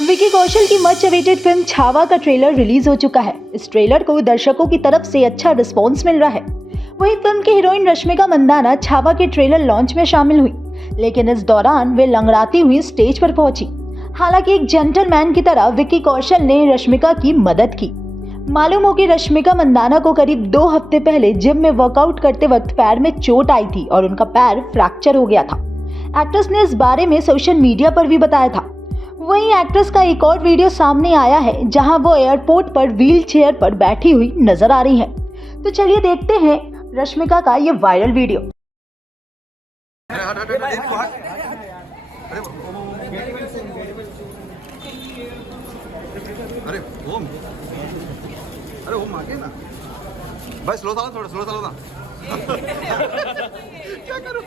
विकी कौशल की much awaited film Chhaava का trailer release हो चुका है। इस ट्रेलर को दर्शकों की तरफ से अच्छा रिस्पॉन्स मिल रहा है। वहीं फिल्म की हीरोइन रश्मिका मंदाना छावा के ट्रेलर लॉन्च में शामिल हुई, लेकिन इस दौरान वे लंगड़ाती हुई स्टेज पर पहुंची। हालांकि एक जेंटलमैन की तरह विकी कौशल ने रश्मिका की मदद की। मालूम हो कि रश्मिका मंदाना को करीब 2 हफ्ते पहले जिम में वर्कआउट करते वक्त पैर में चोट आई थी और उनका पैर फ्रैक्चर हो गया था। एक्ट्रेस ने इस बारे में सोशल मीडिया पर भी बताया था। वहीं एक्ट्रेस का एक और वीडियो सामने आया है जहां वो एयरपोर्ट पर व्हील चेयर पर बैठी हुई नजर आ रही है। तो चलिए देखते हैं रश्मिका का ये वायरल वीडियो। अरे ओम, अरे ओम आगे ना भाई, स्लो चलो, थोड़ा स्लो चलो ना। क्या करूं,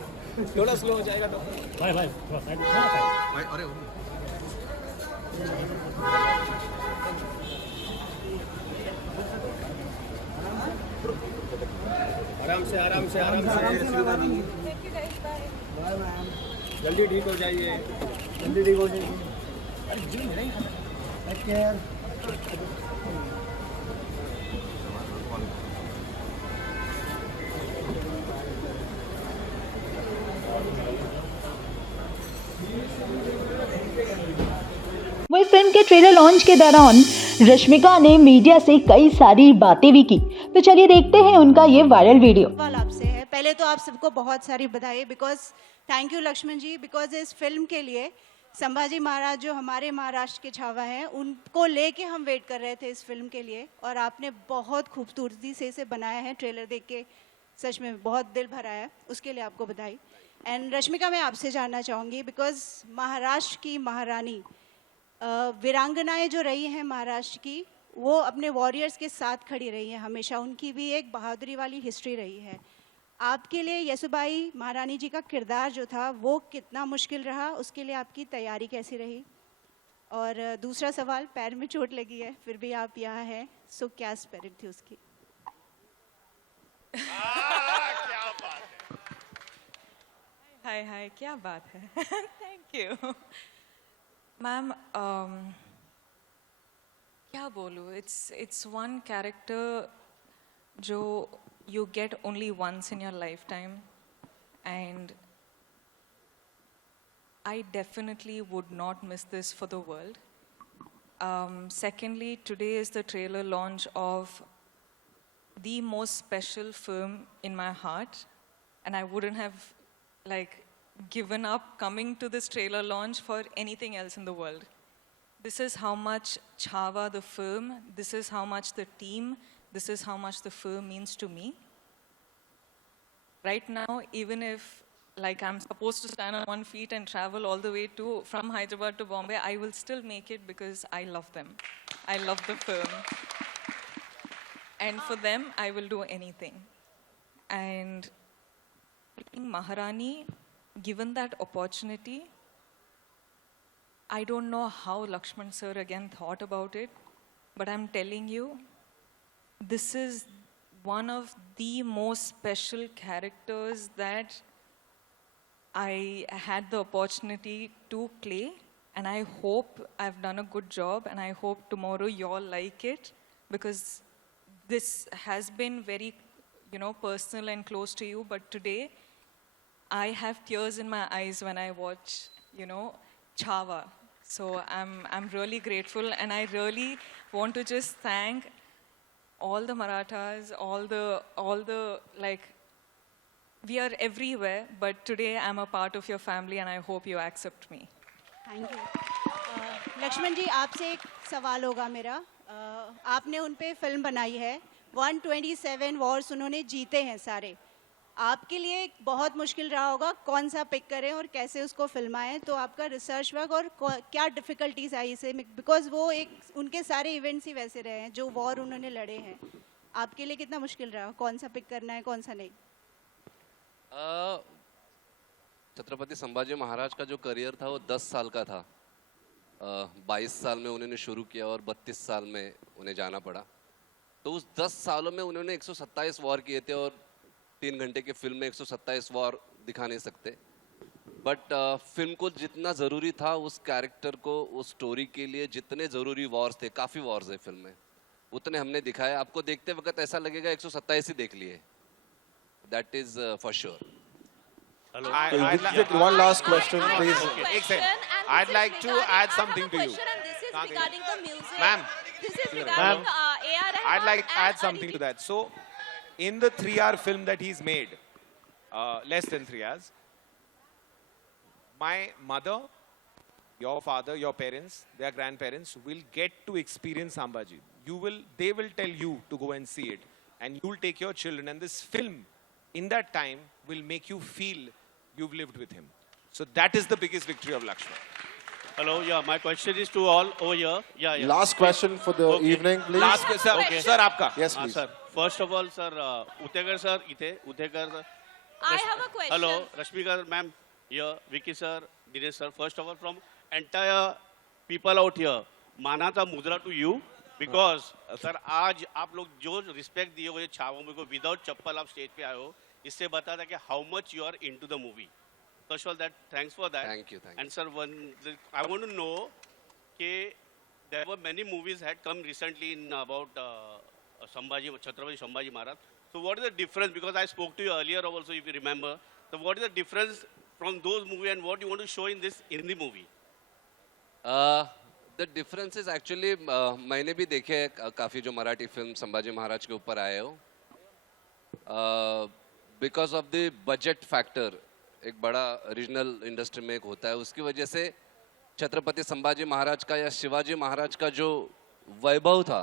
थोड़ा स्लो हो जाएगा तो भाई थोड़ा साइड भाई। अरे ओम, आराम से जल्दी ठीक हो जाइए, वहीं फिल्म के ट्रेलर लॉन्च के दौरान रश्मिका ने मीडिया से कई सारी बातें भी की। तो चलिए देखते हैं उनका ये वायरल वीडियो। सवाल आपसे है। पहले तो आप सबको बहुत सारी बधाई, because thank you Lakshman ji, because इस फिल्म के लिए संभाजी महाराज जो हमारे महाराष्ट्र के छावा हैं, उनको लेके हम वेट कर रहे थे इस फिल्म के लिए, और आपने बहुत खूबसूरती से इसे बनाया है। ट्रेलर देख के सच में बहुत दिल भरा है, उसके लिए आपको बधाई। एंड रश्मिका, मैं आपसे जानना चाहूँगी, बिकॉज महाराष्ट्र की महारानी, वीरांगनाएं जो रही हैं महाराष्ट्र की, वो अपने वॉरियर्स के साथ खड़ी रही हैं हमेशा। उनकी भी एक बहादुरी वाली हिस्ट्री रही है। आपके लिए यसुबाई महारानी जी का किरदार जो था वो कितना मुश्किल रहा, उसके लिए आपकी तैयारी कैसी रही? और दूसरा सवाल, पैर में चोट लगी है फिर भी आप यहाँ हैं, सो क्या स्पिरिट थी उसकी? क्या बात है। हाय क्या बात है। Thank you ma'am. क्या बोलूँ, इट्स वन कैरेक्टर जो you get only once in your lifetime, and I definitely would not miss this for the world. Secondly, today is the trailer launch of the most special film in my heart, and I wouldn't have given up coming to this trailer launch for anything else in the world. This is how much Chhaava the film, this is how much the team, this is how much the film means to me. Right now, even if I'm supposed to stand on one feet and travel all the way from Hyderabad to Bombay, I will still make it because I love them. I love the film. And for them, I will do anything. And being Maharani, given that opportunity, I don't know how Lakshman sir again thought about it, but I'm telling you, this is one of the most special characters that I had the opportunity to play, and I hope I've done a good job, and I hope tomorrow you all like it, because this has been very, personal and close to you, but today I have tears in my eyes when I watch, Chhaava. So I'm really grateful, and I really want to just thank all the Marathas, all the we are everywhere, but today I'm a part of your family, and I hope you accept me. Thank you. Lakshman ji, आपसे एक सवाल होगा मेरा। आपने उन पे film बनाई है, 127 वॉर्स उन्होंने जीते हैं सारे। आपके लिए बहुत मुश्किल रहा होगा कौन सा पिक करें और कैसे उसको फिल्माएं, तो आपका रिसर्च वर्क और क्या डिफ़िकल्टीज आई इसे, बिकॉज वो उनके सारे इवेंट्स ही वैसे रहे हैं जो वॉर उन्होंने लड़े हैं। आपके लिए कितना मुश्किल रहा, कौन सा पिक करना है कौन सा नहीं? छत्रपति संभाजी महाराज का जो करियर था वो 10 साल का था। 22 साल में उन्होंने शुरू किया और 32 साल में उन्हें जाना पड़ा। तो उस 10 सालों में उन्होंने 127 वॉर किए थे, और 3 घंटे की फिल्म में 127 वॉर दिखा नहीं सकते। बट फिल्म को जितना ज़रूरी था उस कैरेक्टर को, उस स्टोरी के लिए जितने ज़रूरी वॉर्स थे, काफ़ी वॉर्स है फिल्म में, उतने हमने दिखाए। आपको देखते वक्त ऐसा लगेगा 127 ही देख लिए, that is for sure. I'd like one last question, please. Ek second. I'd like to add something to you. And this is regarding the music. Ma'am. This is regarding A.R. Rahman. I'd like to add something to that. So, in the 3-hour film that he's made, less than 3 hours, my mother, your father, your parents, their grandparents will get to experience Sambhaji. They will tell you to go and see it, and you'll take your children. And this film, in that time, will make you feel you've lived with him. So that is the biggest victory of Lakshman. Hello, yeah, my question is to all over here. Yeah. Last question for the evening, please. Last question. Okay. Sir, आपका. Yes, हाँ please. Sir, first of all sir Utekar sir इथे, Utekar sir. I have a question. Hello, Rashmika ma'am, here, Vicky sir, Dinesh sir. First of all, from entire people out here, मानाता मुद्रा to you, because sir आज आप लोग जो respect दिए हुए छावा में को विदाउट चप्पल आप स्टेज पे आए हो, इससे बताता कि how much you are into the movie. First of all that thanks for that. Thank you. And sir, I want to know कि there were many movies had come recently in about Chhatrapati Sambhaji Maharaj. So what is the difference? Because I spoke to you earlier also, if you remember. So what is the difference from those movies and what you want to show in the movie? The difference is actually मैंने भी देखे काफ़ी जो Marathi film Sambhaji Maharaj के ऊपर आए हो. Because of the budget factor, एक बड़ा रीजनल इंडस्ट्री में एक होता है, उसकी वजह से छत्रपति संभाजी महाराज का या शिवाजी महाराज का जो वैभव था,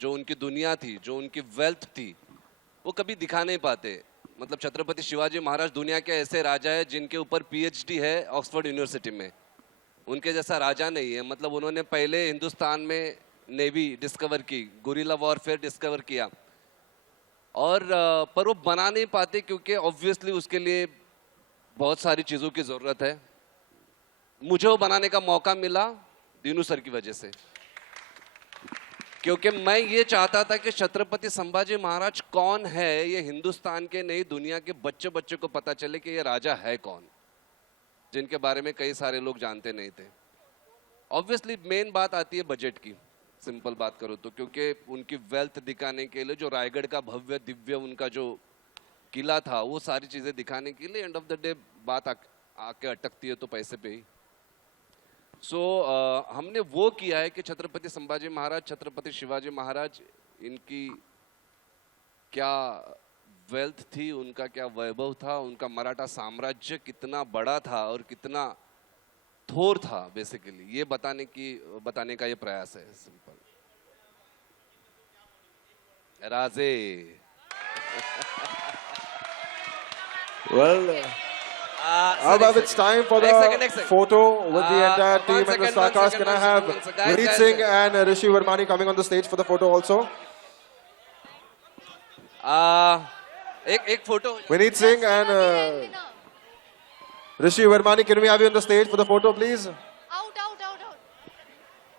जो उनकी दुनिया थी, जो उनकी वेल्थ थी, वो कभी दिखा नहीं पाते. मतलब छत्रपति शिवाजी महाराज दुनिया के ऐसे राजा है जिनके ऊपर PhD है ऑक्सफोर्ड यूनिवर्सिटी में. उनके जैसा राजा नहीं है. मतलब उन्होंने पहले हिंदुस्तान में नेवी डिस्कवर की, गुरिल्ला वॉरफेयर डिस्कवर किया, और पर वो बना नहीं पाते क्योंकि ऑब्वियसली उसके लिए बहुत सारी चीज़ों की ज़रूरत है. मुझे वो बनाने का मौका मिला दीनू सर की वजह से, क्योंकि मैं ये चाहता था कि छत्रपति संभाजी महाराज कौन है ये हिंदुस्तान के नहीं, दुनिया के बच्चे बच्चे को पता चले कि ये राजा है कौन, जिनके बारे में कई सारे लोग जानते नहीं थे. ऑब्वियसली मेन बात आती है बजट की, सिंपल बात करो तो, क्योंकि उनकी वेल्थ दिखाने के लिए, जो रायगढ़ का भव्य दिव्य उनका जो किला था, वो सारी चीज़ें दिखाने के लिए एंड ऑफ द डे बात आके अटकती है तो पैसे पे ही. सो हमने वो किया है कि छत्रपति संभाजी महाराज, छत्रपति शिवाजी महाराज, इनकी क्या वेल्थ थी, उनका क्या वैभव था, उनका मराठा साम्राज्य कितना बड़ा था और कितना थोर था, बेसिकली ये बताने का ये प्रयास है. Simple Raje. Well, Abab, it's time for the next second. photo with the entire team and the star cast. Can I have Guys, Vineet Singh and Rishi Vermani coming on the stage for the photo also? एक photo. Vineet Singh and Rishi Vermani, can we have you on the stage for the photo, please?